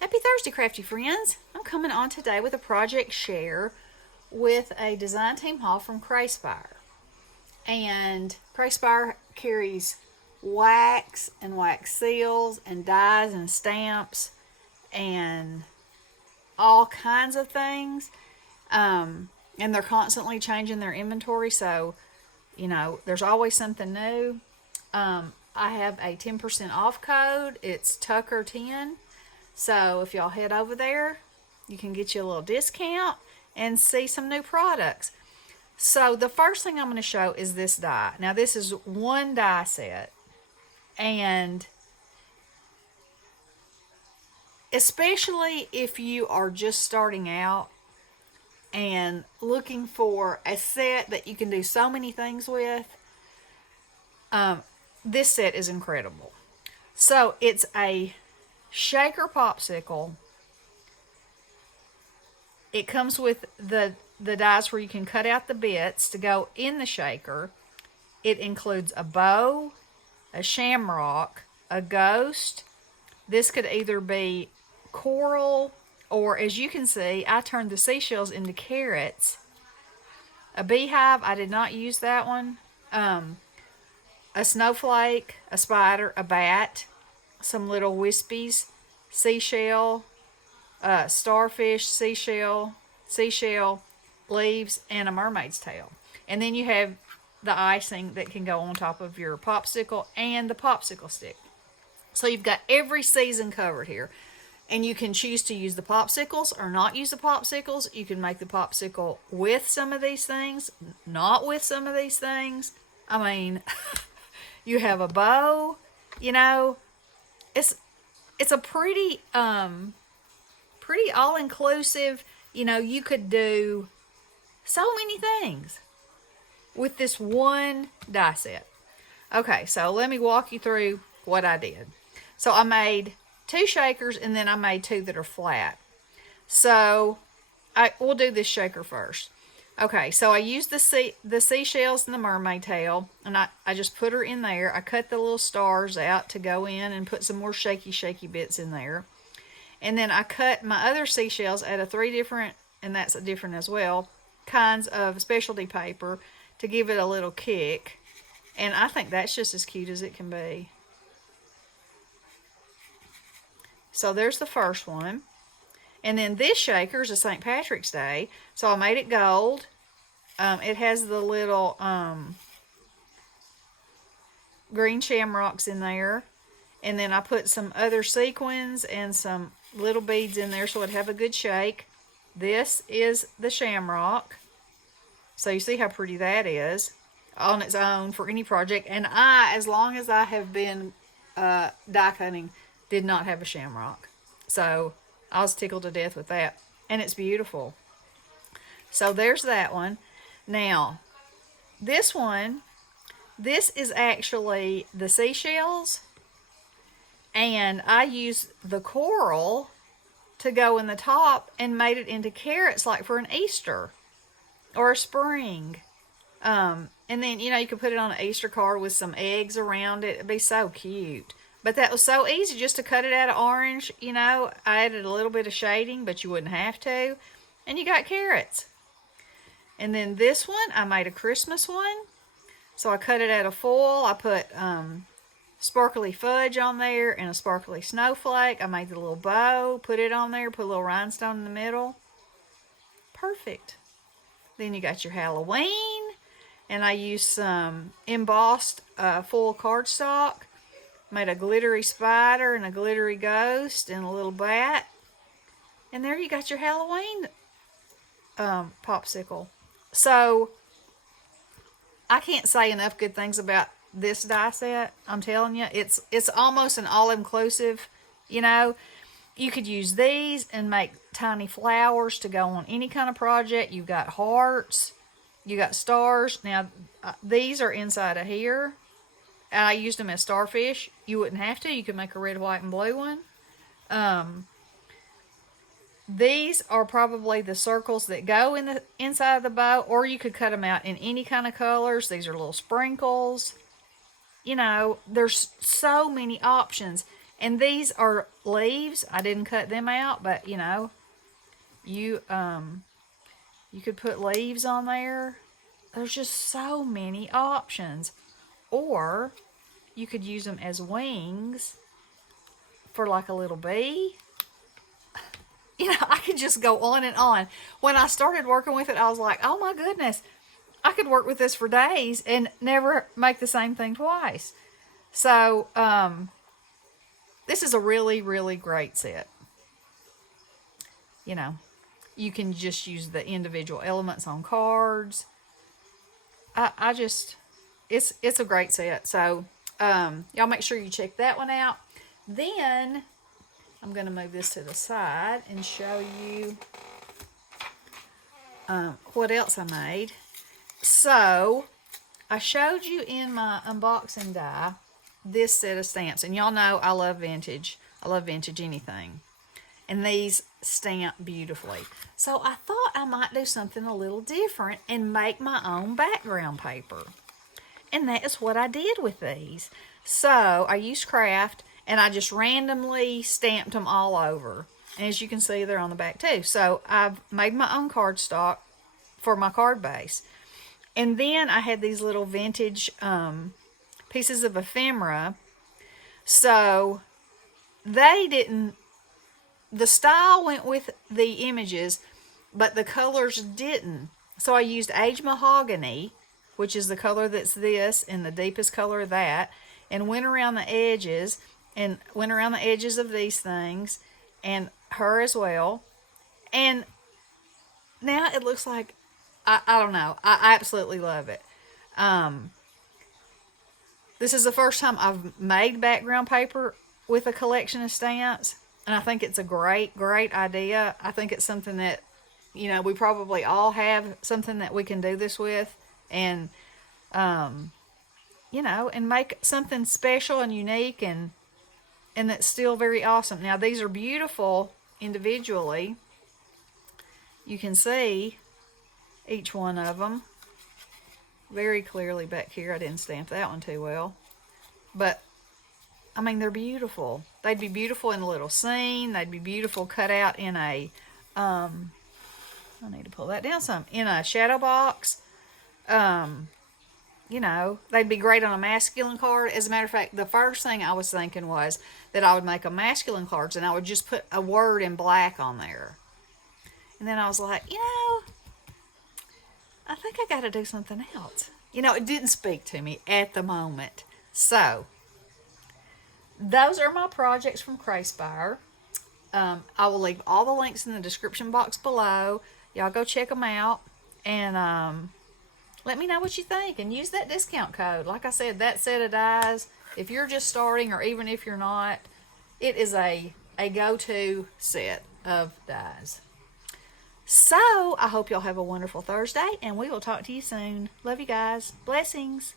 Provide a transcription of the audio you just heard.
Happy Thursday, crafty friends. I'm coming on today with a project share with a design team haul from Crayspire. And Crayspire carries wax and wax seals and dies and stamps and all kinds of things. And they're constantly changing their inventory, so there's always something new. I have a 10% off code. It's Tucker10. So if y'all head over there, you can get you a little discount and see some new products. So the first thing I'm going to show is this die. Now this is one die set, and especially if you are just starting out and looking for a set that you can do so many things with, this set is incredible. So it's a shaker popsicle. It comes with the dies where you can cut out the bits to go in the shaker. It includes a bow, a shamrock, a ghost. This could either be coral, or as you can see, I turned the seashells into carrots. A beehive, I did not use that one. A snowflake, a spider, a bat, some little wispies, seashell, starfish, seashell, leaves, and a mermaid's tail. And then you have the icing that can go on top of your popsicle and the popsicle stick. So you've got every season covered here. And you can choose to use the popsicles or not use the popsicles. You can make the popsicle with some of these things, not with some of these things. I mean, you have a bow, it's a pretty all-inclusive, you could do so many things with this one die set. Okay, so let me walk you through what I did. So I made 2 shakers, and then I made 2 that are flat. So we'll do this shaker first. Okay, so I used the seashells and the mermaid tail, and I just put her in there. I cut the little stars out to go in and put some more shaky bits in there. And then I cut my other seashells out of 3 different, and that's different as well, kinds of specialty paper to give it a little kick. And I think that's just as cute as it can be. So there's the first one. And then this shaker is a St. Patrick's Day. So I made it gold. It has the little green shamrocks in there. And then I put some other sequins and some little beads in there so it'd have a good shake. This is the shamrock. So you see how pretty that is on its own for any project. And as long as I have been die cutting, did not have a shamrock. So I was tickled to death with that. And it's beautiful. So there's that one. Now, this one, this is actually the seashells. And I used the coral to go in the top and made it into carrots like for an Easter or a spring. And then, you could put it on an Easter card with some eggs around it. It'd be so cute. But that was so easy just to cut it out of orange. I added a little bit of shading, but you wouldn't have to. And you got carrots. And then this one, I made a Christmas one. So I cut it out of foil. I put sparkly fudge on there and a sparkly snowflake. I made the little bow, put it on there, put a little rhinestone in the middle. Perfect. Then you got your Halloween. And I used some embossed foil cardstock. Made a glittery spider and a glittery ghost and a little bat. And there you got your Halloween popsicle. So, I can't say enough good things about this die set. I'm telling you, it's almost an all-inclusive, You could use these and make tiny flowers to go on any kind of project. You've got hearts. You got stars. Now, these are inside of here. I used them as starfish. You wouldn't have to. You could make a red, white, and blue one. These are probably the circles that go in the inside of the bow, or you could cut them out in any kind of colors. These are little sprinkles. There's so many options. And these are leaves. I didn't cut them out, but you you could put leaves on there. There's just so many options. Or you could use them as wings for like a little bee. I could just go on and on. When I started working with it, I was like, oh my goodness, I could work with this for days and never make the same thing twice. So, this is a really, really great set. You can just use the individual elements on cards. It's a great set. So, y'all make sure you check that one out. Then, I'm going to move this to the side and show you what else I made. So, I showed you in my unboxing die this set of stamps. And y'all know I love vintage. I love vintage anything. And these stamp beautifully. So, I thought I might do something a little different and make my own background paper. And that is what I did with these. So, I used craft. And I just randomly stamped them all over. And as you can see, they're on the back too. So I've made my own cardstock for my card base. And then I had these little vintage pieces of ephemera. So the style went with the images, but the colors didn't. So I used aged mahogany, which is the color that's this, and the deepest color of that, and went around the edges. And went around the edges of these things, and her as well. And now it looks like, I don't know, I absolutely love it. This is the first time I've made background paper with a collection of stamps, and I think it's a great, great idea. I think it's something that, we probably all have something that we can do this with, and, and make something special and unique, and that's still very awesome. Now, these are beautiful individually. You can see each one of them very clearly back here. I didn't stamp that one too well. But, I mean, they're beautiful. They'd be beautiful in a little scene. They'd be beautiful cut out in a, I need to pull that down some, in a shadow box. They'd be great on a masculine card. As a matter of fact, the first thing I was thinking was that I would make a masculine cards and I would just put a word in black on there. And then I was like, I think I got to do something else. It didn't speak to me at the moment. So, those are my projects from Crayspire. I will leave all the links in the description box below. Y'all go check them out. And, let me know what you think and use that discount code. Like I said, that set of dies, if you're just starting or even if you're not, it is a go-to set of dies. So, I hope y'all have a wonderful Thursday, and we will talk to you soon. Love you guys. Blessings.